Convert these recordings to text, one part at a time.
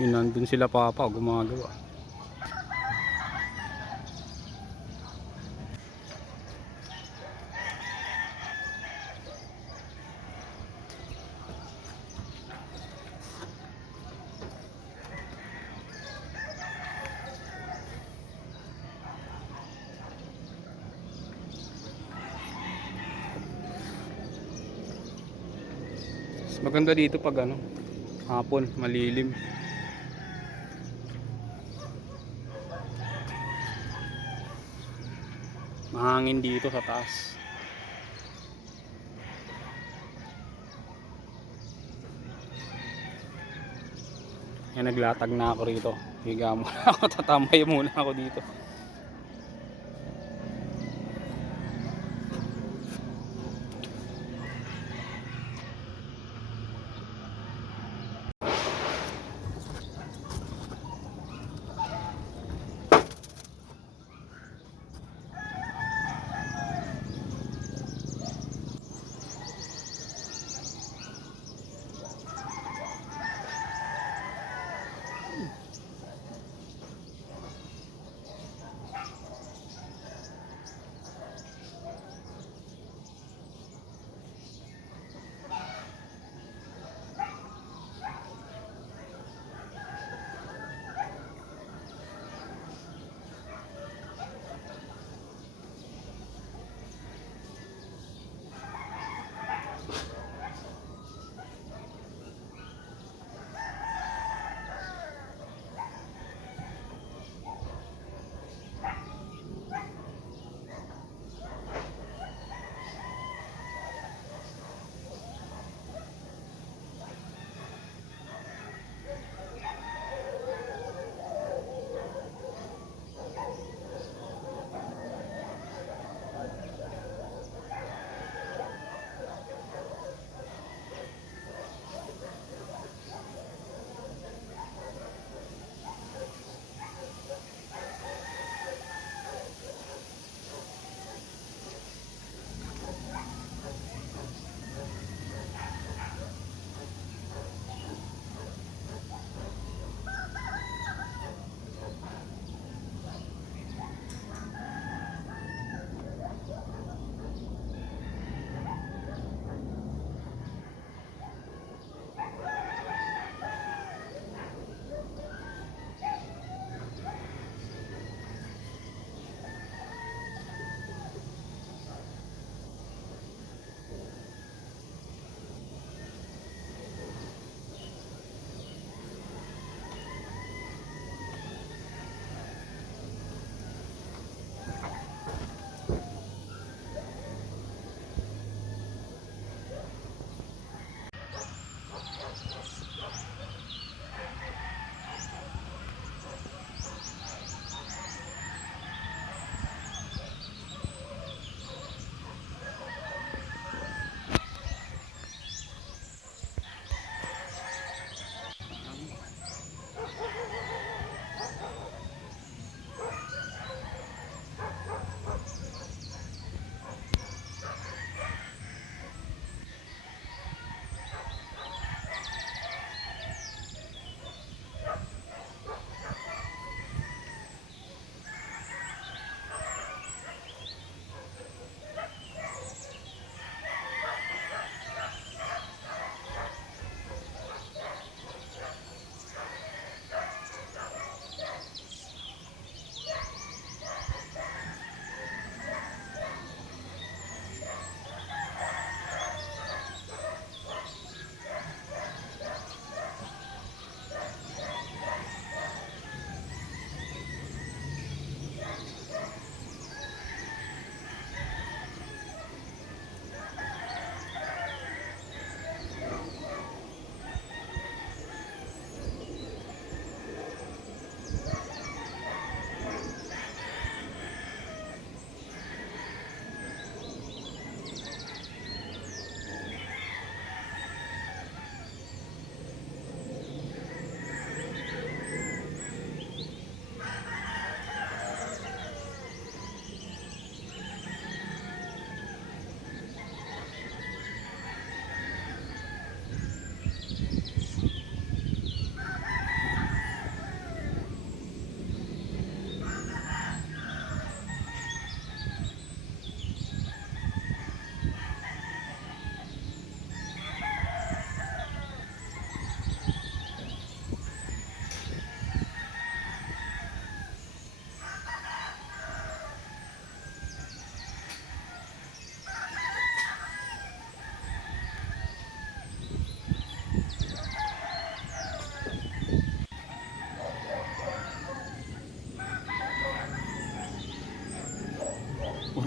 Yun, nandun sila papa gumagawa. Maganda dito pag ano, hapon, malilim. Mahangin dito sa taas. Yan, naglatag na ako rito. Higa muna ako, tatambay muna ako dito.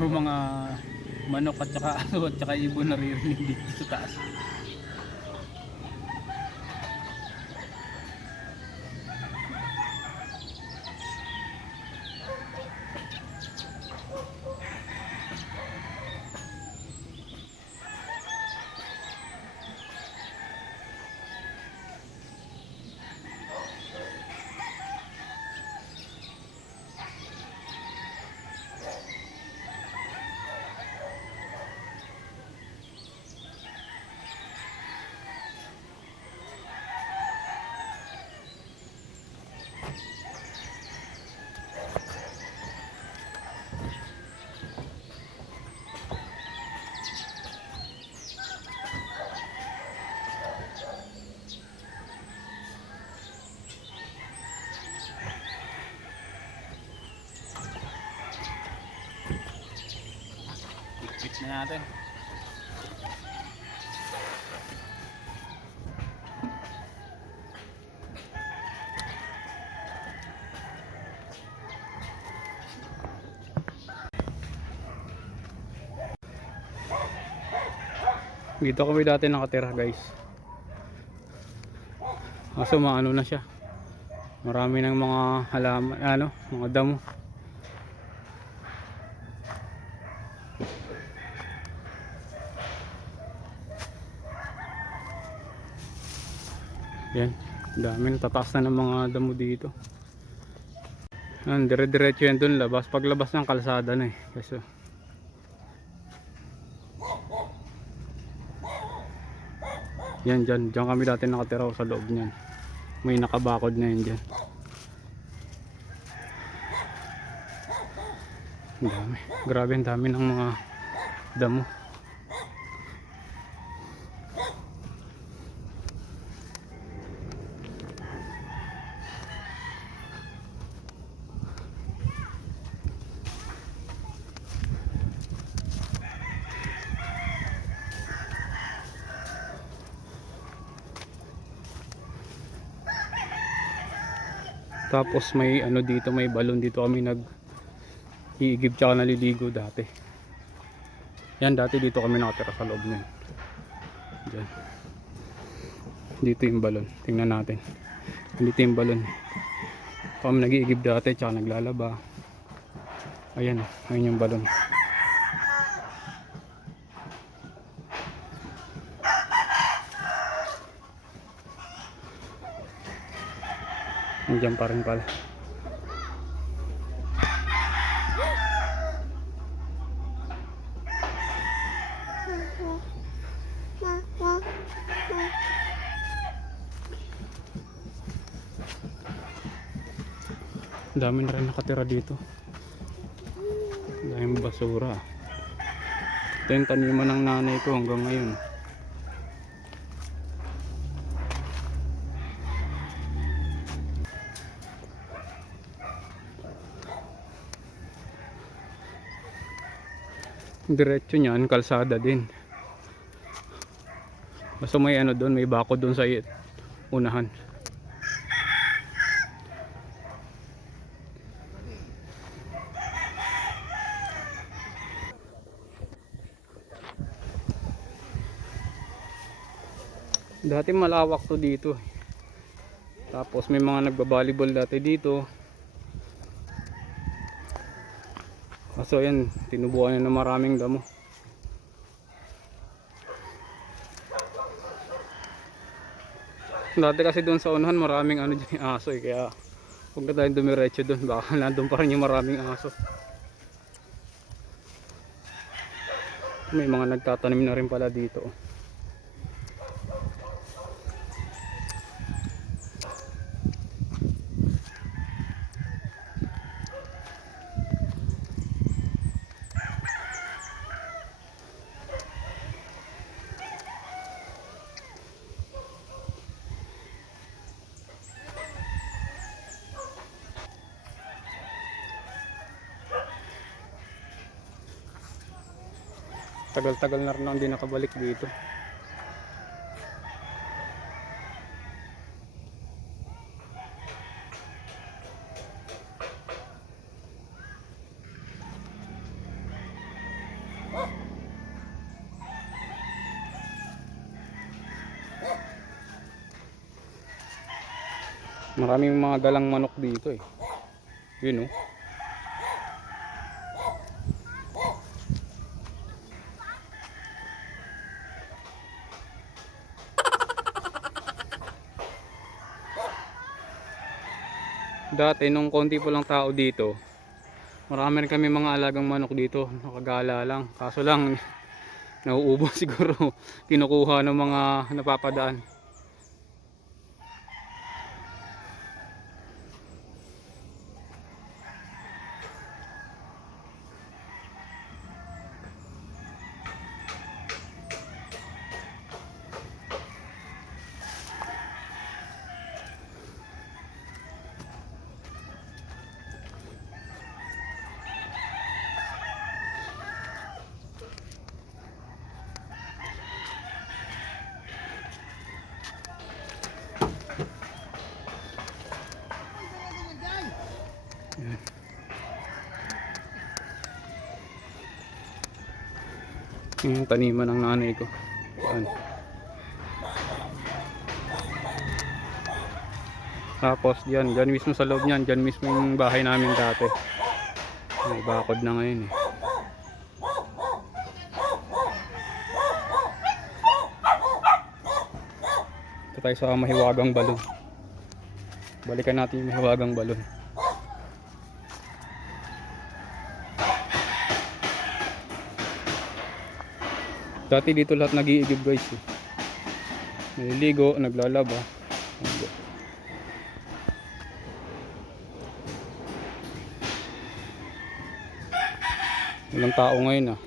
puro mga manok at saka ano at saka ibon naririnig dito sa taas. Pitch na natin. Dito kami dati nakatira guys. Kaso maano na siya. Marami ng mga halaman, ano, mga damo. Yan, dami tataas na ng mga damo dito. Yan, dire-diretso yan dun labas. Paglabas ng kalsada na eh. Kasi yan dyan kami dati nakatira sa loob niyan. May nakabakod na yan dyan. Ang dami. Grabe ang dami ng mga damo. Tapos may ano dito, may balon dito kami nag-iigib tsaka naliligo dati. Yan, dati dito kami nakatira sa loob niyan. Diyan. Dito yung balon. Tingnan natin. Dito yung balon. Dito kami nag-iigib dati tsaka naglalaba. Ayan, ayun yung balon. Diyan pa rin pala. Dami na rin nakatira dito. Daming basura. Ito yung taniman ng nanay ko hanggang ngayon. Diretso niyan, kalsada din. Basta may ano doon, may bako doon sa unahan. Dati malawak to dito. Tapos may mga nagba-volleyball dati dito. Kaso yan, tinubuan na ng maraming damo. Dati kasi doon sa unahan maraming ano dyan, aso eh. Kaya huwag na tayong dumiretso doon. Baka nandun pa rin yung maraming aso. May mga nagtatanim na rin pala dito. Tagal-tagal na rin hindi nakabalik dito. Maraming mga dalang manok dito eh. Yun oh. Dati nung konti po lang tao dito, marami rin kami mga alagang manok dito, nakagala lang. Kaso lang nauubos siguro, kinukuha ng mga napapadaan. Yung taniman ng nanay ko. Yan. Tapos dyan mismo sa loob niyan, dyan mismo yung bahay namin dati. May bakod na ngayon eh. Ito tayo sa mahiwagang balon. Balikan natin yung mahiwagang balon. Dati dito lahat nag-iigib guys eh. Naliligo, naglalaba. Walang tao ngayon ah.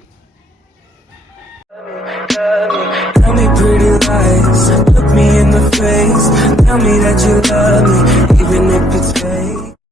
Tell me pretty lies, look me in the face. Tell me that you love me, even if